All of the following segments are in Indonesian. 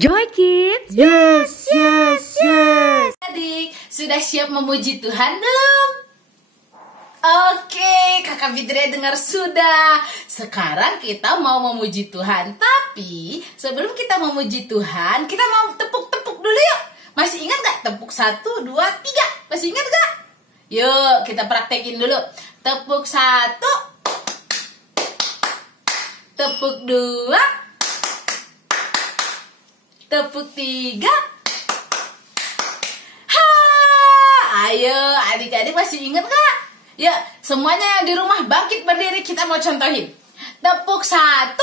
Joy Kids. Yes, yes, yes. Adik, sudah siap memuji Tuhan belum? Oke, Kakak Fitri dengar sudah. Sekarang kita mau memuji Tuhan. Tapi sebelum kita memuji Tuhan, kita mau tepuk-tepuk dulu yuk. Masih ingat gak? Tepuk 1, 2, 3. Masih ingat gak? Yuk, kita praktekin dulu. Tepuk 1, tepuk 2, tepuk 3. Ha! Ayo, adik-adik masih ingat gak? Ya, semuanya yang di rumah bangkit berdiri, kita mau contohin. Tepuk 1,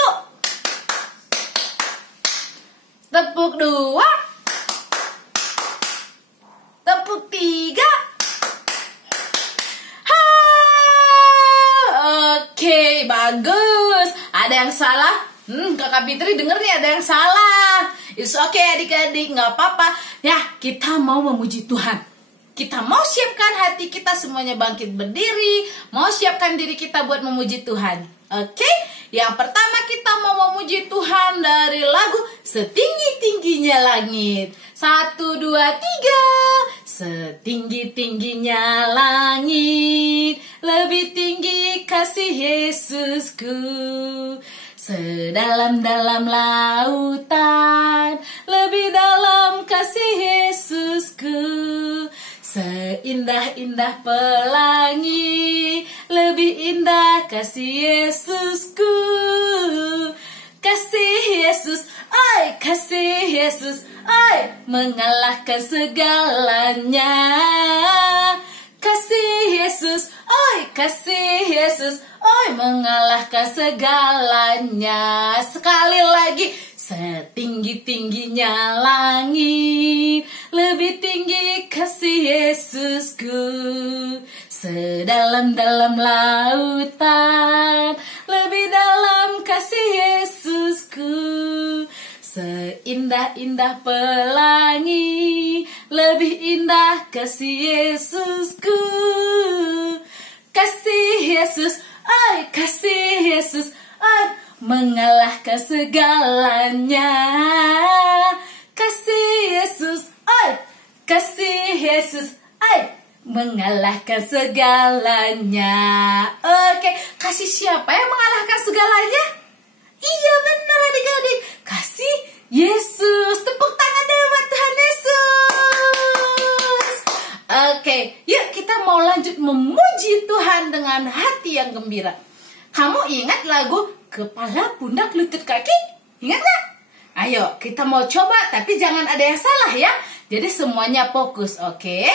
tepuk 2, tepuk 3. Ha! Oke, bagus. Ada yang salah? Kakak Fitri denger nih ada yang salah. It's okay adik-adik, nggak apa-apa. Ya, kita mau memuji Tuhan. Kita mau siapkan hati kita semuanya bangkit berdiri. Mau siapkan diri kita buat memuji Tuhan. Oke? Yang pertama kita mau memuji Tuhan dari lagu Setinggi-tingginya Langit. 1, 2, 3. Setinggi-tingginya langit, lebih tinggi kasih Yesusku. Sedalam-dalam lautan, lebih dalam kasih Yesusku. Seindah-indah pelangi, lebih indah kasih Yesusku. Kasih Yesus, oi, kasih Yesus, oi, mengalahkan segalanya. Kasih Yesus, oi, kasih Yesus, oi, mengalahkan segalanya. Sekali lagi, setinggi-tingginya langit, lebih tinggi kasih Yesusku. Sedalam-dalam lautan, lebih dalam kasih Yesusku. Seindah-indah pelangi, lebih indah kasih Yesusku. Kasih Yesus, oi, kasih Yesus, oi, mengalahkan segalanya. Kasih Yesus, oi, kasih Yesus, oi, mengalahkan segalanya. Oke, kasih siapa yang mengalahkan segalanya? Iya benar adik-adik, kasih Yesus. Tepuk tangan dulu buat Tuhan Yesus. Oke, yuk kita mau lanjut memuji Tuhan dengan hati yang gembira. Kamu ingat lagu Kepala Pundak Lutut Kaki? Ingat gak? Ayo kita mau coba, tapi jangan ada yang salah ya. Jadi semuanya fokus, oke?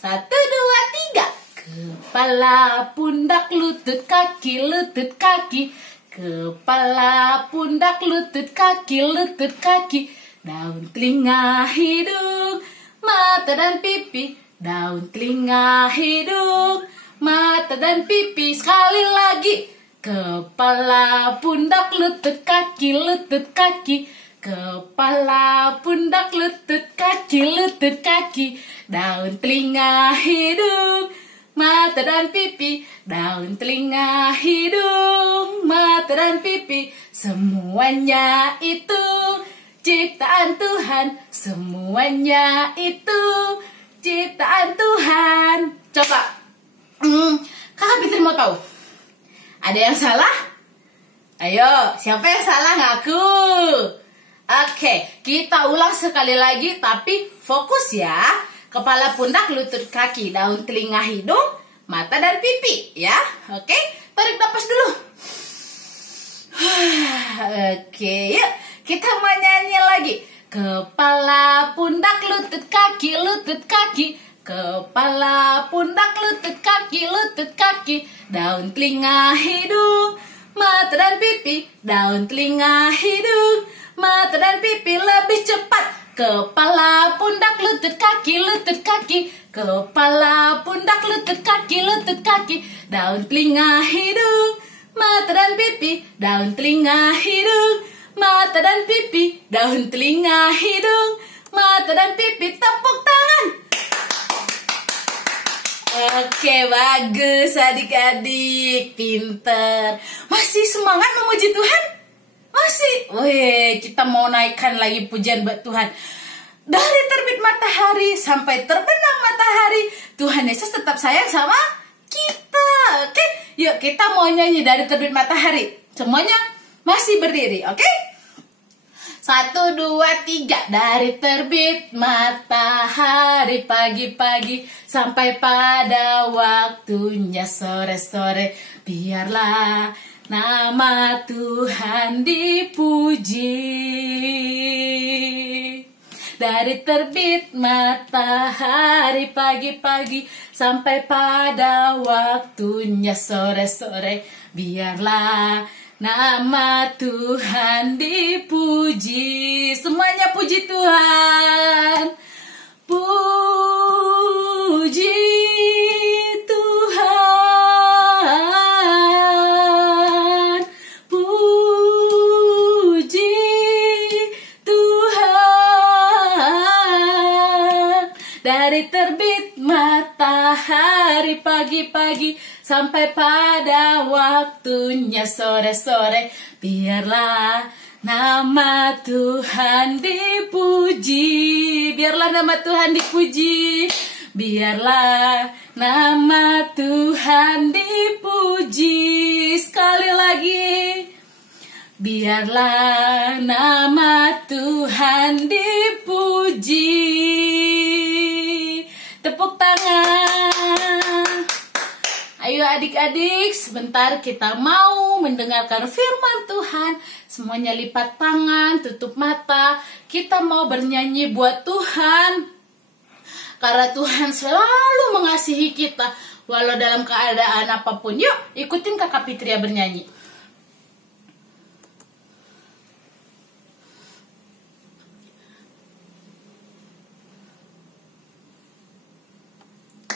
1, 2, 3. Kepala, pundak, lutut, kaki, lutut, kaki. Kepala, pundak, lutut, kaki, lutut, kaki. Daun, telinga, hidung, mata dan pipi. Daun, telinga, hidung, mata dan pipi. Sekali lagi. Kepala, pundak, lutut, kaki, lutut, kaki. Kepala, pundak, lutut, kaki, lutut, kaki. Daun, telinga, hidung, mata dan pipi. Daun, telinga, hidung, mata dan pipi. Semuanya itu ciptaan Tuhan. Semuanya itu ciptaan Tuhan. Coba Kakak Fitri mau tahu, ada yang salah? Ayo, siapa yang salah ngaku? Oke, kita ulang sekali lagi, tapi fokus ya. Kepala, pundak, lutut, kaki, daun, telinga, hidung, mata dan pipi, ya. Oke, tarik napas dulu. Oke, yuk kita mau nyanyi lagi. Kepala, pundak, lutut, kaki, lutut, kaki. Kepala, pundak, lutut, kaki, lutut, kaki. Daun, telinga, hidung, mata dan pipi. Daun, telinga, hidung, mata dan pipi. Lebih cepat. Kepala, pundak, lutut, kaki, lutut, kaki. Kepala, pundak, lutut, kaki, lutut, kaki. Daun, telinga, hidung, mata dan pipi. Daun, telinga, hidung, mata dan pipi. Daun, telinga, hidung, mata dan pipi. Tepuk tangan. Oke, bagus adik-adik. Pinter. Masih semangat memuji Tuhan? Masih? Wih, kita mau naikkan lagi pujian buat Tuhan. Dari terbit matahari sampai terbenam matahari, Tuhan Yesus tetap sayang sama kita. Oke, yuk kita mau nyanyi dari terbit matahari. Semuanya masih berdiri, oke? 1, 2, 3. Dari terbit matahari pagi-pagi sampai pada waktunya sore-sore, biarlah nama Tuhan dipuji. Dari terbit matahari pagi-pagi sampai pada waktunya sore-sore, biarlah nama Tuhan dipuji. Semuanya puji Tuhan. Puji Tuhan. Puji Tuhan. Dari terbit matahari pagi-pagi sampai pada waktunya sore-sore, biarlah nama Tuhan dipuji. Biarlah nama Tuhan dipuji. Biarlah nama Tuhan dipuji. Sekali lagi. Biarlah nama Tuhan dipuji. Tepuk tangan. Ayo adik-adik, sebentar kita mau mendengarkan firman Tuhan. Semuanya lipat tangan, tutup mata. Kita mau bernyanyi buat Tuhan. Karena Tuhan selalu mengasihi kita, walau dalam keadaan apapun. Yuk, ikutin Kakak Fitria bernyanyi.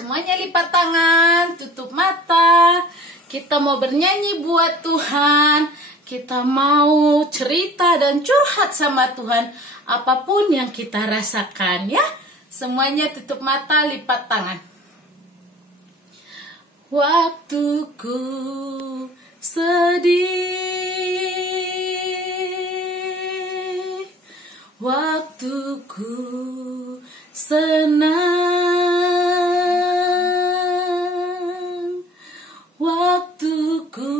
Semuanya lipat tangan, tutup mata. Kita mau bernyanyi buat Tuhan. Kita mau cerita dan curhat sama Tuhan. Apapun yang kita rasakan ya. Semuanya tutup mata, lipat tangan. Waktuku sedih, waktuku senang, waktuku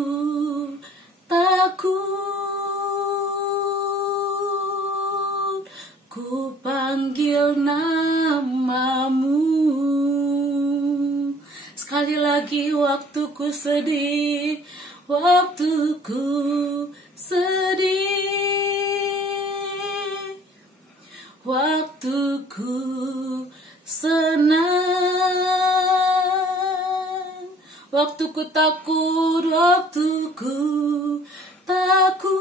takut, ku panggil namamu. Sekali lagi, waktuku sedih, waktuku sedih, waktuku senang, waktuku takut, waktuku takut,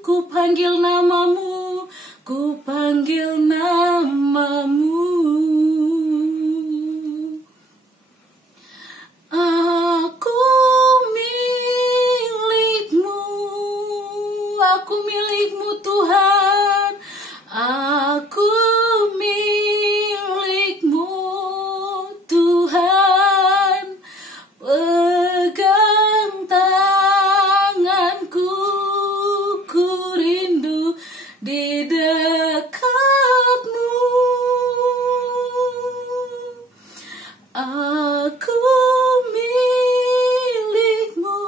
ku panggil namamu, ku panggil namamu. Aku milikmu Tuhan, aku milikmu Tuhan, pegang tanganku, ku rindu di dekatmu. Aku milikmu,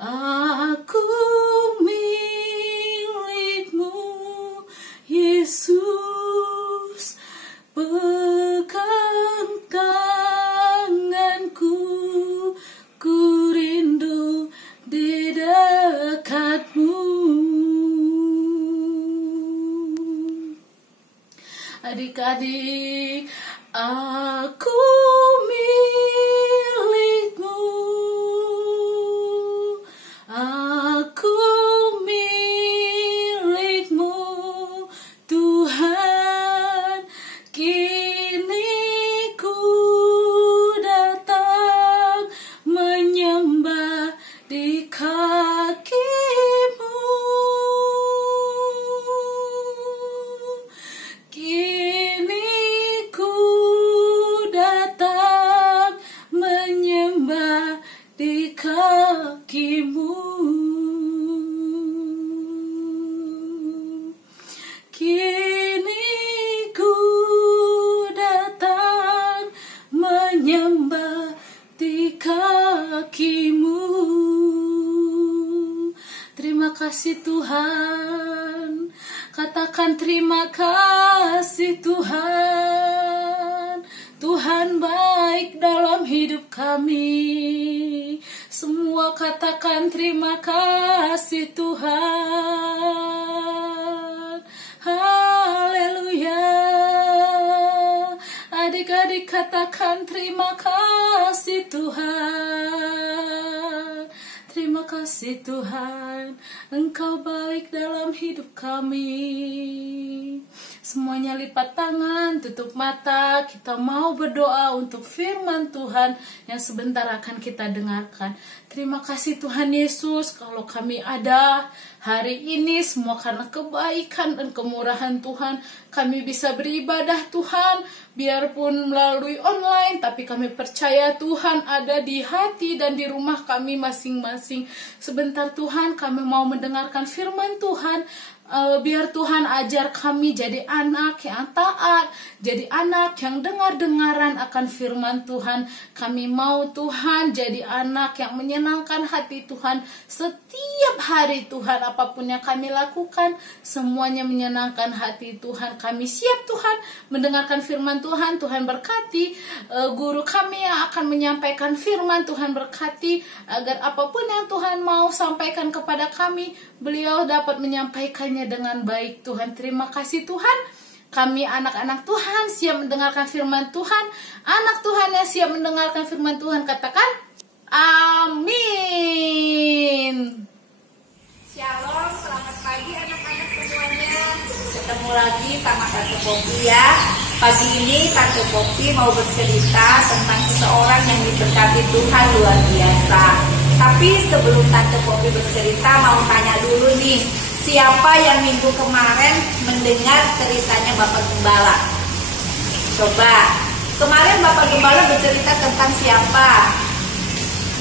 aku milikmu, Yesus, pegang tanganku, ku rindu di dekatmu. Adik-adik, aku milikmu, aku milikmu Tuhan, kini ku datang menyembah di kakimu. Kini ku datang menyembah di kakimu. kakimu. Kini ku datang menyembah di kakimu. Terima kasih Tuhan, katakan terima kasih Tuhan. Tuhan baik dalam hidup kami. Semua katakan terima kasih Tuhan. Haleluya. Adik-adik katakan terima kasih Tuhan. Terima kasih Tuhan, Engkau baik dalam hidup kami. Semuanya lipat tangan, tutup mata. Kita mau berdoa untuk firman Tuhan yang sebentar akan kita dengarkan. Terima kasih Tuhan Yesus, kalau kami ada hari ini semua karena kebaikan dan kemurahan Tuhan. Kami bisa beribadah Tuhan, biarpun melalui online, tapi kami percaya Tuhan ada di hati dan di rumah kami masing-masing. Sebentar Tuhan, kami mau mendengarkan firman Tuhan. Biar Tuhan ajar kami jadi anak yang taat, jadi anak yang dengar-dengaran akan firman Tuhan. Kami mau Tuhan jadi anak yang menyenangkan hati Tuhan setiap hari Tuhan. Apapun yang kami lakukan, semuanya menyenangkan hati Tuhan. Kami siap Tuhan mendengarkan firman Tuhan. Tuhan berkati guru kami yang akan menyampaikan firman. Tuhan berkati agar apapun yang Tuhan mau sampaikan kepada kami, beliau dapat menyampaikannya dengan baik Tuhan. Terima kasih Tuhan. Kami anak-anak Tuhan siap mendengarkan firman Tuhan. Anak Tuhan yang siap mendengarkan firman Tuhan katakan amin. Shalom, selamat pagi anak-anak semuanya. Ketemu lagi sama Tante Poppy ya. Pagi ini Tante Poppy mau bercerita tentang seseorang yang diberkati Tuhan luar biasa. Tapi sebelum Tante Poppy bercerita, mau tanya dulu nih, siapa yang minggu kemarin mendengar ceritanya Bapak Gembala? Coba, kemarin Bapak Gembala bercerita tentang siapa?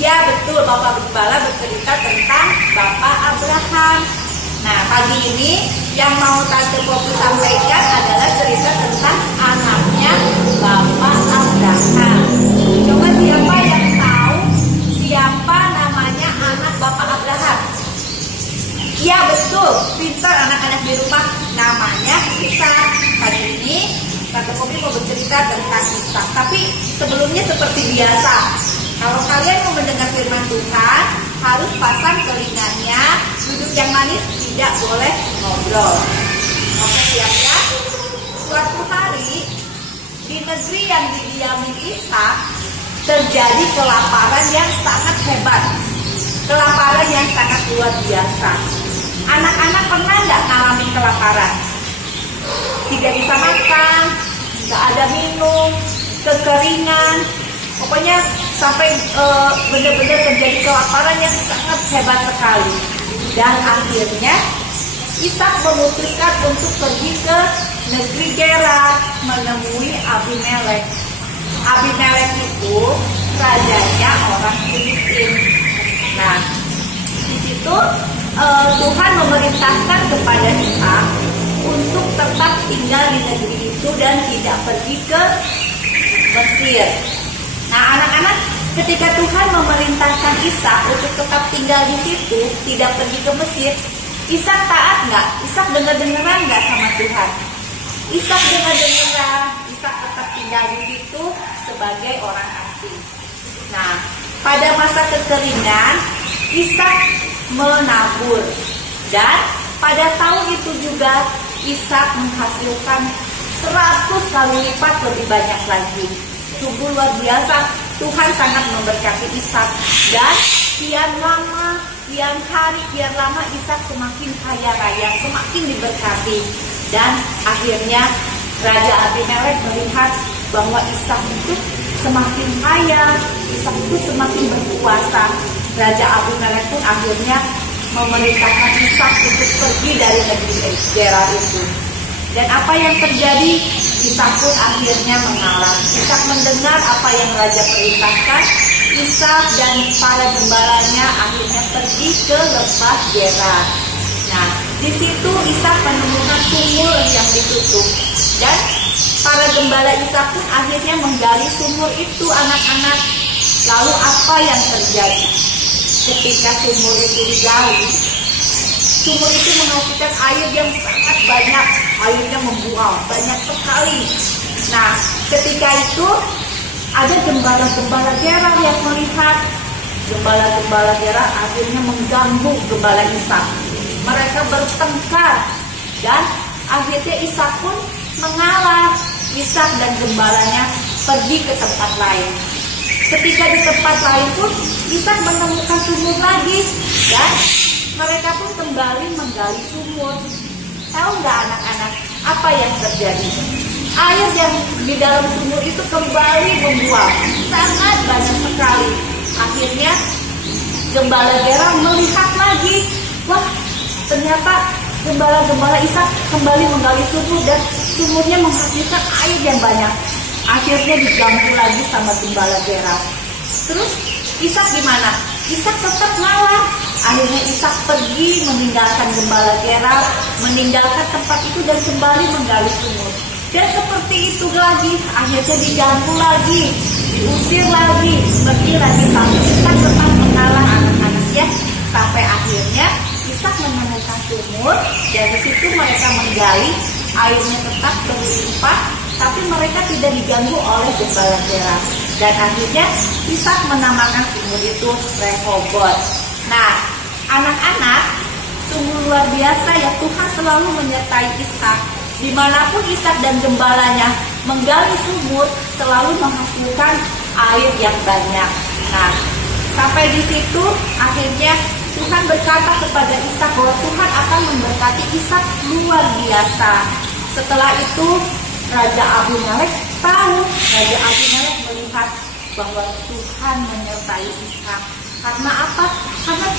Ya betul, Bapak Gembala bercerita tentang Bapak Abraham. Nah, pagi ini yang mau Tante Poppy sampaikan adalah cerita tentang anaknya Bapak Abraham. Coba siapa yang tahu siapa namanya anak Bapak Abraham? Ya betul, pintar anak-anak di rumah, namanya Ishak. Pagi ini Tante Poppy mau bercerita tentang Ishak. Tapi sebelumnya seperti biasa, kalau kalian mau mendengar firman Tuhan, harus pasang telinganya, duduk yang manis, tidak boleh ngobrol. Oke, siap ya? Suatu hari, di negeri yang didiami Ishak, terjadi kelaparan yang sangat hebat. Kelaparan yang sangat luar biasa. Anak-anak pernah nggak ngalamin kelaparan? Tidak bisa makan, nggak ada minum, kekeringan. Pokoknya sampai benar-benar terjadi kelaparan yang sangat hebat sekali. Dan akhirnya Ishak memutuskan untuk pergi ke negeri Gerar menemui Abimelek. Abimelek itu rajanya orang Filistin. Nah, di situ Tuhan memerintahkan kepada Ishak untuk tetap tinggal di negeri itu dan tidak pergi ke Mesir. Nah, anak-anak, ketika Tuhan memerintahkan Ishak untuk tetap tinggal di situ, tidak pergi ke Mesir, Ishak taat nggak? Ishak dengar-dengaran nggak sama Tuhan? Ishak dengar-dengaran, Ishak tetap tinggal di situ sebagai orang asing. Nah, pada masa kekeringan, Ishak menabur, dan pada tahun itu juga Ishak menghasilkan 100 kali lipat lebih banyak lagi. Sungguh luar biasa, Tuhan sangat memberkati Ishak, dan kian lama, kian hari, kian lama Ishak semakin kaya raya, semakin diberkati. Dan akhirnya Raja Abimelek melihat bahwa Ishak itu semakin kaya, Ishak itu semakin berkuasa. Raja Abimelek pun akhirnya memerintahkan Ishak untuk pergi dari negeri Gerar itu. Dan apa yang terjadi? Ishak pun akhirnya mengalah. Ishak mendengar apa yang raja perintahkan, Ishak dan para gembalanya akhirnya pergi ke lembah Gerar. Nah, di situ Ishak menemukan sumur yang ditutup, dan para gembala Ishak pun akhirnya menggali sumur itu, anak-anak. Lalu apa yang terjadi? Ketika sumur itu digali, sumur itu menghasilkan air yang sangat banyak, airnya membuang banyak sekali. Nah, ketika itu ada gembala-gembala Gerar yang melihat. Gembala-gembala Gerar akhirnya mengganggu gembala Ishak. Mereka bertengkar dan akhirnya Ishak pun mengalah. Ishak dan gembalanya pergi ke tempat lain. Ketika di tempat lain pun Ishak menemukan sumur lagi, dan mereka pun kembali menggali sumur. Tahu nggak anak-anak apa yang terjadi? Air yang di dalam sumur itu kembali membuang sangat banyak sekali. Akhirnya gembala Gerar melihat lagi, wah, ternyata gembala-gembala Ishak kembali menggali sumur dan sumurnya menghasilkan air yang banyak. Akhirnya diganggu lagi sama gembala Gerar. Terus Ishak gimana? Ishak tetap ngalah. Akhirnya Ishak pergi meninggalkan gembala Gerar, meninggalkan tempat itu dan kembali menggali sumur. Dan seperti itu lagi, akhirnya diganggu lagi, diusir lagi, pergi lagi. Tapi Ishak tetap mengalah, anak-anak ya. Sampai akhirnya Ishak menemukan sumur, dan di situ mereka menggali, airnya tetap berlimpah, tapi mereka tidak diganggu oleh gembala Gerar. Dan akhirnya Ishak menamakan sumur itu Rehobot. Nah, anak-anak, sungguh luar biasa ya, Tuhan selalu menyertai Ishak. Dimanapun Ishak dan gembalanya menggali sumur, selalu menghasilkan air yang banyak. Nah, sampai di situ akhirnya Tuhan berkata kepada Ishak bahwa Tuhan akan memberkati Ishak luar biasa. Setelah itu Raja Abimelek tahu, Raja Abimelek melihat bahwa Tuhan menyertai Ishak. Karena apa? Karena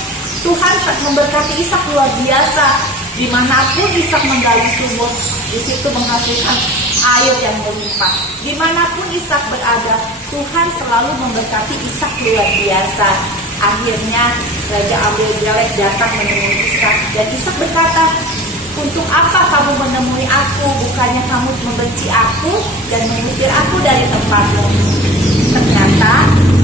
Tuhan memberkati Ishak luar biasa. Dimanapun Ishak menggali sumur, di situ menghasilkan air yang melimpah. Dimanapun Ishak berada, Tuhan selalu memberkati Ishak luar biasa. Akhirnya Raja Abimelek datang menemui Ishak, dan Ishak berkata, untuk apa kamu menemui aku? Bukannya kamu membenci aku dan mengusir aku dari tempatmu? Ternyata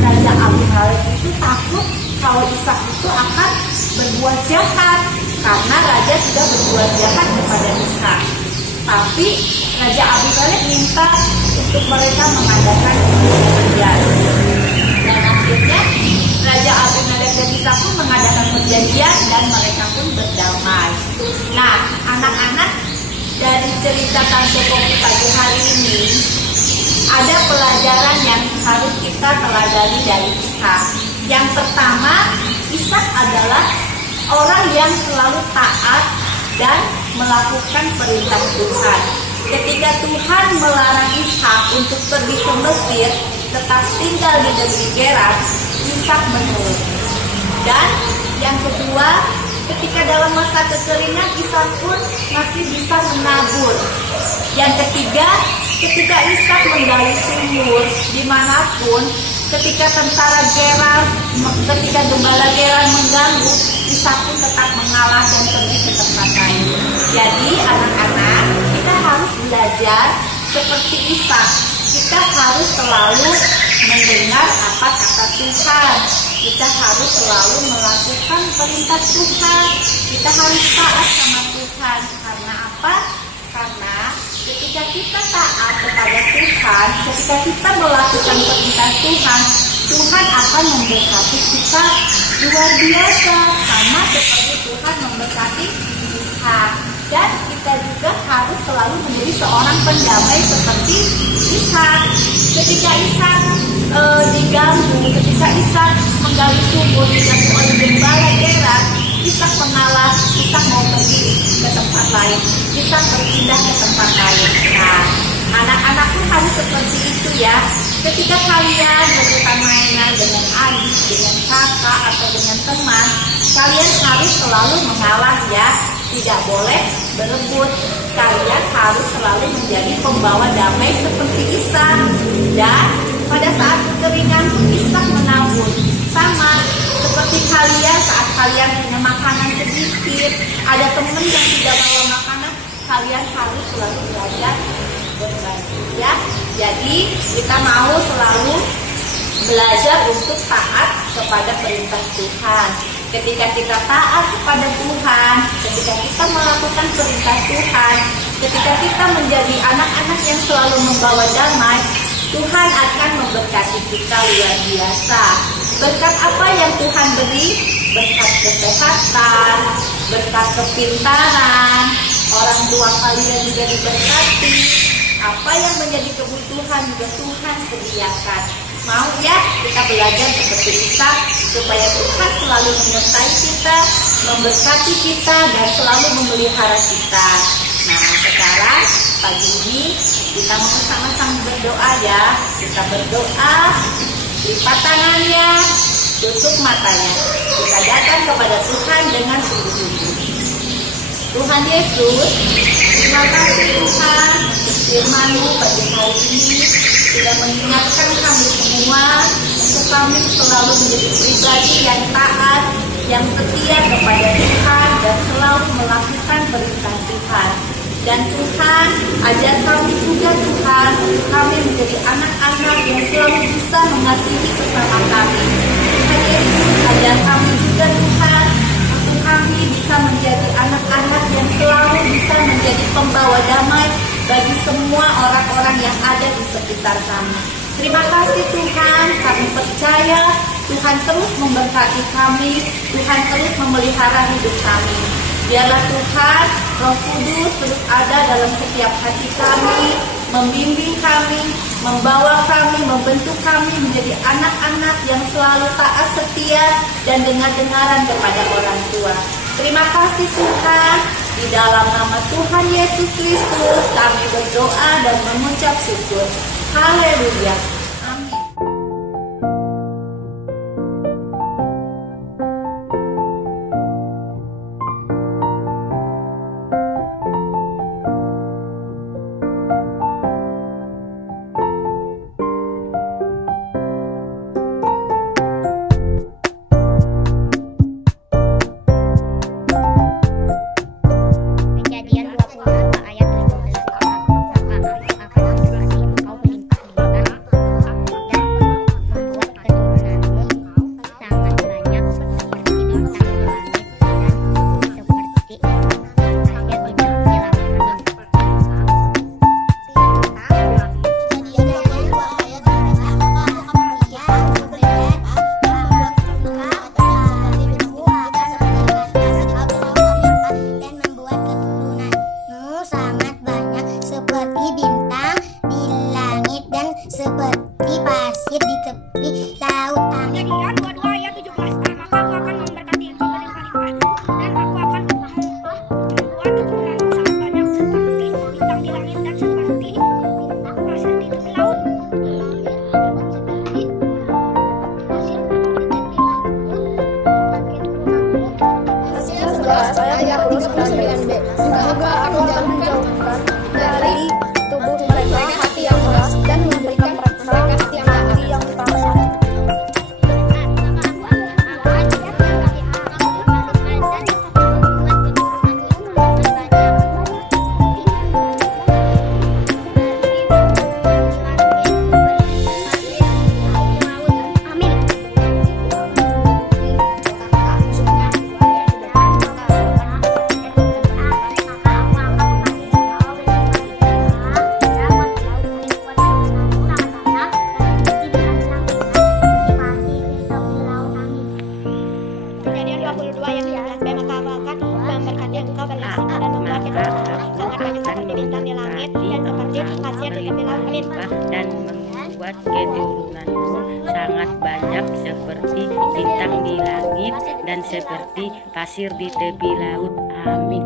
Raja Abimelek itu takut kalau Ishak itu akan berbuat jahat, karena raja sudah berbuat jahat kepada Ishak. Tapi Raja Abimelek minta untuk mereka mengadakan perjanjian. Dan akhirnya Raja Abimelek dan Ishak pun mengadakan perjanjian, dan mereka pun berdamai. Nah, anak-anak, dari cerita Tante Popi pagi hari ini, ada pelajaran yang harus kita teladani dari Ishak. Yang pertama, Ishak adalah orang yang selalu taat dan melakukan perintah Tuhan. Ketika Tuhan melarang Ishak untuk pergi ke Mesir, tetap tinggal di negeri Gerar, Ishak menurut. Dan yang kedua, ketika dalam masa kekeringan, Ishak pun masih bisa menabur. Yang ketiga, ketika Ishak menggali sumur dimanapun, ketika tentara Gerar, ketika gembala Gerar mengganggu, Ishak pun tetap mengalah dan pergi ke tempat lain. Jadi anak-anak, kita harus belajar seperti Ishak. Kita harus selalu mendengar apa kata Tuhan. Kita harus selalu melakukan perintah Tuhan. Kita harus taat sama Tuhan. Karena apa? Karena ketika kita taat kepada Tuhan, ketika kita melakukan perintah Tuhan, Tuhan akan memberkati kita luar biasa, sama seperti Tuhan memberkati Ishak. Dan kita juga harus selalu menjadi seorang pendamai seperti Ishak. Ketika Ishak diganggu, ketika Ishak menggali sumur diganggu oleh gembala Gerar, Ishak mengalah, Ishak mau pergi ke tempat lain, Ishak berpindah ke tempat lain. Nah, anak-anak pun harus seperti itu ya. Ketika kalian berbuat mainan dengan adik, dengan kakak, atau dengan teman, kalian harus selalu mengalah ya. Tidak boleh berebut. Kalian harus selalu menjadi pembawa damai seperti Ishak. Dan pada saat kekeringan pun Ishak menabur. Sama seperti kalian saat kalian punya makanan sedikit, ada teman yang tidak bawa makanan, kalian harus selalu belajar berbagi ya. Jadi kita mau selalu belajar untuk taat kepada perintah Tuhan. Ketika kita taat kepada Tuhan, ketika kita melakukan perintah Tuhan, ketika kita menjadi anak-anak yang selalu membawa damai, Tuhan akan memberkati kita luar biasa. Berkat apa yang Tuhan beri? Berkat kesehatan, berkat kepintaran, orang tua kalian juga diberkati. Apa yang menjadi kebutuhan juga Tuhan sediakan. Mau ya kita belajar seperti Ishak supaya Tuhan selalu menyertai kita, memberkati kita, dan selalu memelihara kita. Nah sekarang pagi ini kita mau sama-sama berdoa ya. Kita berdoa, lipat tangannya, tutup matanya. Kita datang kepada Tuhan dengan sungguh-sungguh. Tuhan Yesus, terima kasih Tuhan untuk firman-Mu pada hari ini sudah mengingatkan kami semua untuk kami selalu menjadi pribadi yang taat, yang setia kepada Tuhan dan selalu melakukan perintah Tuhan. Dan Tuhan, ajar kami juga Tuhan untuk kami menjadi anak-anak yang selalu bisa mengasihi sesama kami. Tuhan Yesus, ajar kami juga Tuhan untuk kami bisa menjadi anak-anak yang selalu bisa menjadi pembawa damai bagi semua orang-orang yang ada di sekitar kami. Terima kasih Tuhan, kami percaya Tuhan terus memberkati kami, Tuhan terus memelihara hidup kami. Biarlah Tuhan, Roh Kudus terus ada dalam setiap hati kami, membimbing kami, membawa kami, membentuk kami menjadi anak-anak yang selalu taat setia dan dengar-dengaran kepada orang tua. Terima kasih Tuhan, di dalam nama Tuhan Yesus Kristus kami berdoa dan mengucap syukur. Haleluya. Amin. Kejadian 22 ayat 15. dan membuat keturunanmu sangat banyak seperti bintang di langit dan seperti pasir di tepi laut. Amin.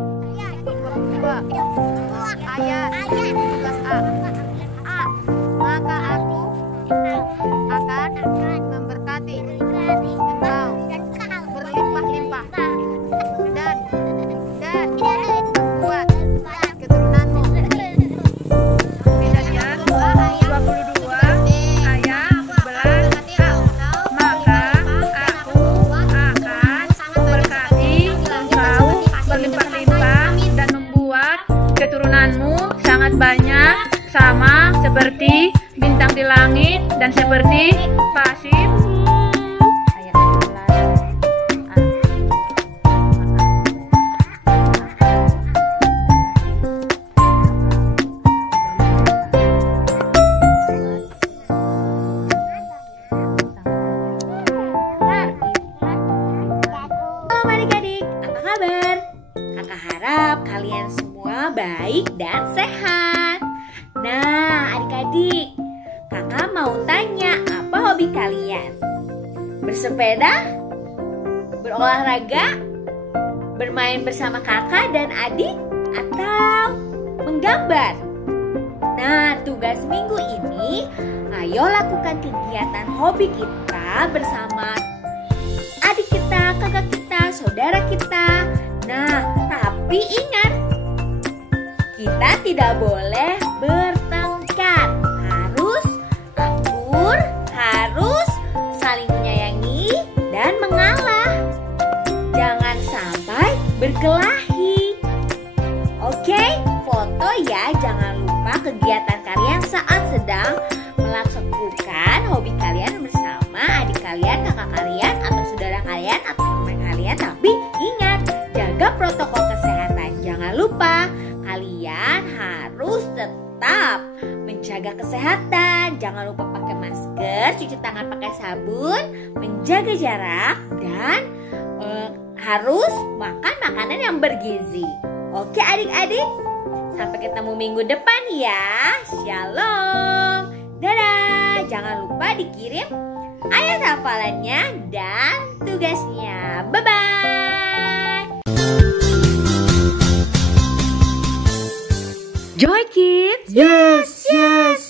Ayat 11a. Maka aku akan memberkati engkau berlimpah-limpah dan membuat keturunanmu. Kejadian 22 ayat 11 seperti bintang di langit dan seperti pasir. Halo adik-adik, apa kabar? Kakak harap kalian semua baik dan sehat. Nah, adik-adik, kakak mau tanya, apa hobi kalian? Bersepeda? Berolahraga? Bermain bersama kakak dan adik? Atau menggambar? Nah, tugas minggu ini, ayo lakukan kegiatan hobi kita bersama adik kita, kakak kita, saudara kita. Nah, tapi ingat, kita tidak boleh bertengkar. Harus akur, harus saling menyayangi dan mengalah. Jangan sampai berkelahi. Oke, foto ya. Jangan lupa kegiatan kalian saat sedang melakukan hobi kalian bersama adik kalian, kakak kalian, atau saudara kalian, atau teman kalian. Tapi ingat, jaga protokol kesehatan. Jangan lupa, kalian harus tetap menjaga kesehatan. Jangan lupa pakai masker, cuci tangan pakai sabun, menjaga jarak, dan harus makan makanan yang bergizi. Oke adik-adik, sampai ketemu minggu depan ya. Shalom. Dadah. Jangan lupa dikirim ayat hafalannya dan tugasnya. Bye-bye. Joy Kids. Yes.